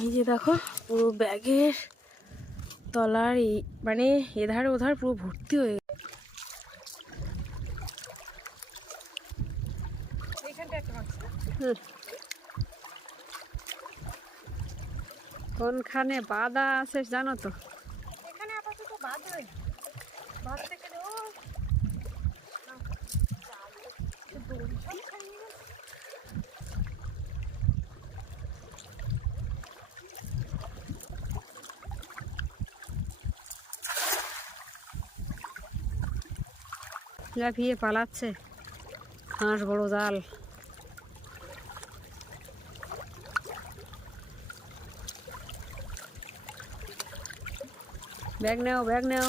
এই যে দেখো পুরো ব্যাগের তলার এই মানে এধার ওধার পুরো ভর্তি হয়ে গেছে। কোনখানে বাধা আছে জানো তো এখানে আপাতত বাদ হয় বাদ থেকে ও দড়ি সব খাইয়ে গেছে লাফিয়ে পালাচ্ছে। হাঁস বড় জাল। ব্যাগ নেও ব্যাগ নেও।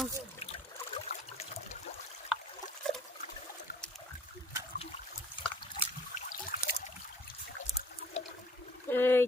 এই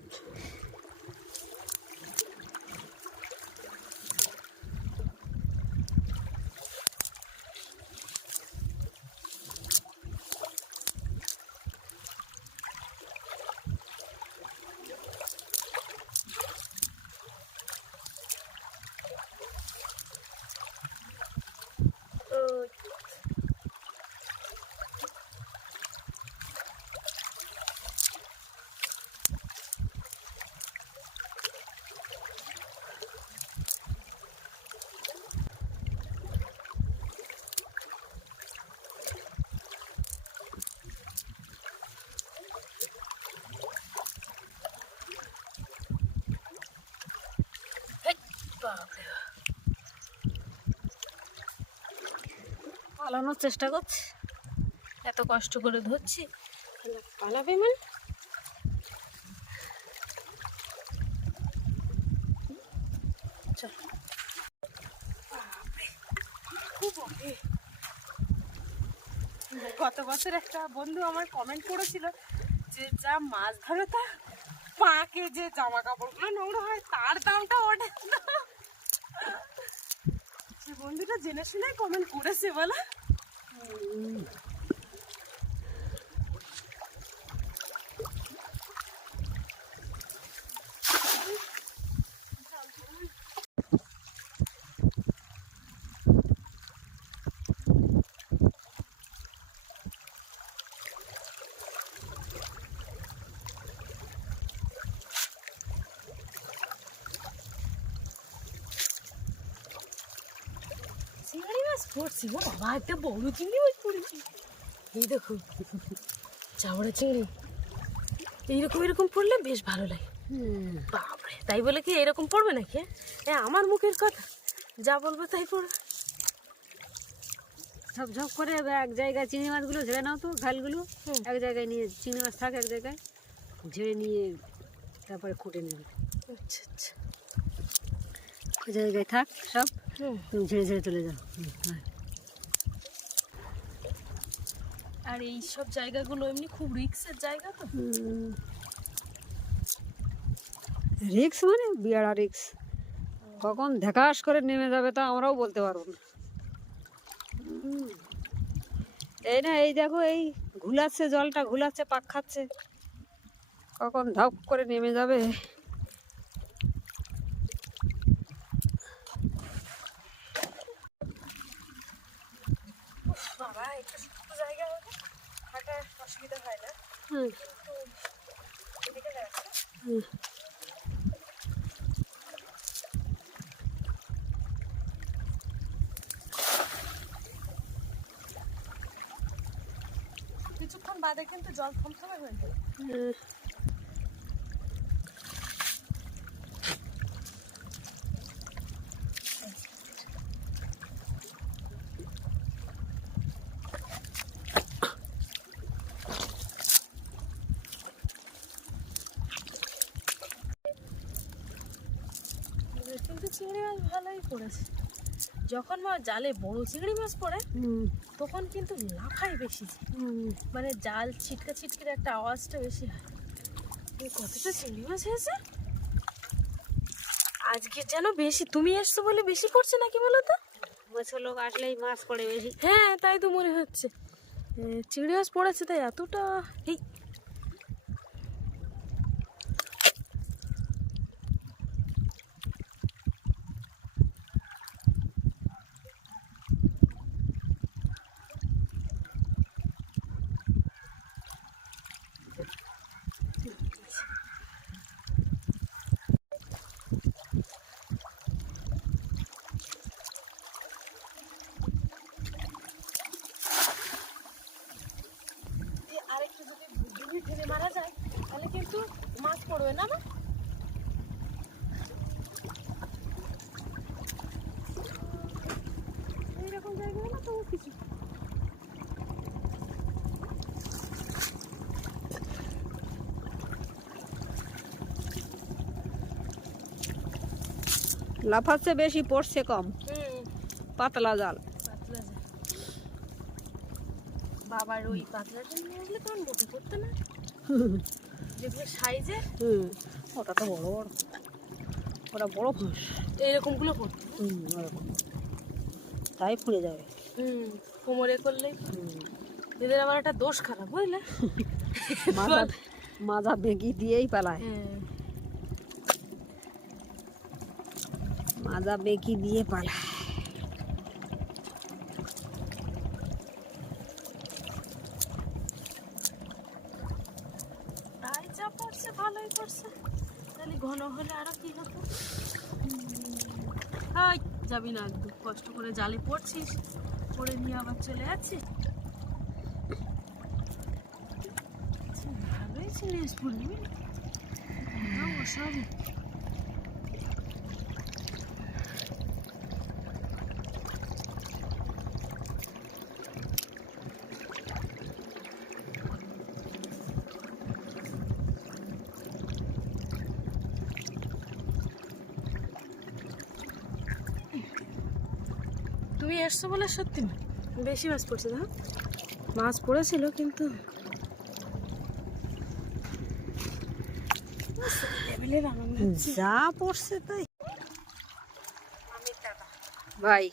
পালানোর চেষ্টা করছে এত কষ্ট করে ধরছি পালাবে মানে। গত বছর একটা বন্ধু আমার কমেন্ট করেছিল যে যা মাছ ধরে তা পাকে যে জামা কাপড়গুলো নোংরা হয়, তার দামটা ওঠে বন্ধুটা জেনে শুনে কমেন্ট করেছে বলো চিংড়ি মাছ পড়ছি ও বাবা একটা বড় চিংড়ি মাছ পড়েছি এই দেখো চামড়া চিংড়ি এইরকম এরকম পড়লে বেশ ভালো লাগে? বাপরে তাই বলে কি এরকম পড়বে নাকি হ্যাঁ আমার মুখের কথা, যা বলব তাই পড়বে ঝপ ঝপ করে এক জায়গায় চিংড়ি মাছগুলো ঝেড়ে নাও তো ঘালগুলো। এক জায়গায় নিয়ে চিংড়ি মাছ থাক, এক জায়গায়। ঝেড়ে নিয়ে তারপরে কুটে নেবে। আচ্ছা আচ্ছা জায়গায় থাক সব তুমি ঝেড়ে ঝেড়ে চলে যাও। হ্যাঁ। আর এই সব জায়গাগুলো এমনি খুব রিক্সের জায়গা তো? রিক্স মানে বিয়ারা রিক্স। কখন ধ্যাকাশ করে নেমে যাবে তা আমরাও বলতে পারব না। এই না এই দেখো এই ঘুলাচ্ছে জলটা ঘুলাচ্ছে পাক খাচ্ছে। কখন ধপ করে নেমে যাবে উফ, বাবা একটু শক্ত জায়গা হলে হাঁটার অসুবিধা হয় না হুম কিন্তু এদিকে যাচ্ছে হুম। কিছুক্ষণ বাদে কিন্তু জল থমথমে হয়ে যায় হুম। কিন্তু চিংড়ি মাছ ভালোই পড়েছে যখন মা জালে বড় চিংড়ি মাছ পড়ে তখন কিন্তু লাফায় বেশি। মানে জাল ছিটকা ছিটকির একটা আওয়াজটা বেশি হয়। কতটা চিংড়ি মাছ হয়েছে? আজকে যেন বেশি তুমি এসছো বলে বেশি পড়ছে নাকি বলো তো? বছর লোক আসলেই মাছ পড়ে বেশি। হ্যাঁ তাই তো মনে হচ্ছে। চিংড়ি মাছ পড়েছে তাই এতটা এই তাহলে কিন্তু মাছ পড়বে না না এইরকম জায়গা না তো কিছু লাফাচ্ছে বেশি পড়ছে কম। পাতলা জাল। পাতলা বাবার ওই পাতলাটা নিয়ে আসলে তখন মোটে করতো না? যেগুলো সাইজে? হুম ওটা তো বড় বড়। ওটা বড় ফাঁস এইরকমগুলো হুম ওরকম। তাই ফুলে যাবে। হুম কোমরে করলে এদের আবার একটা দোষ খারাপ বুঝলে? মাজা মাজা বেঁকি দিয়েই পালায়। মাজা বেঁকি দিয়ে পালায় ভালোই করছে। তাহলে ঘন হলে আরও কি হাই যাবি না কষ্ট করে জালে পড়ছিস পড়ে নিয়ে আবার চলে আচ্ছা, ভালোই তুমি এসছো বলে সত্যি না? বেশি মাছ পড়ছে না মাছ পড়েছিল কিন্তু যা পড়ছে তাই। ভাই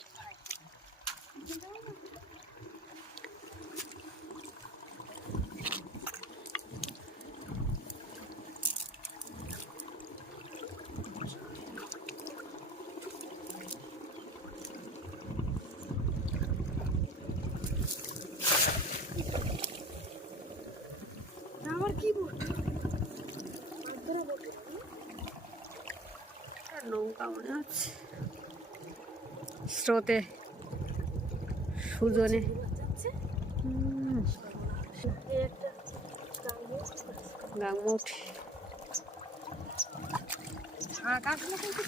আমার কি বোট ধরে বোট আর নৌকা মনে হচ্ছে স্রোতে সুজনে। গাংমুট ফাঁকা কিন্তু কিন্তু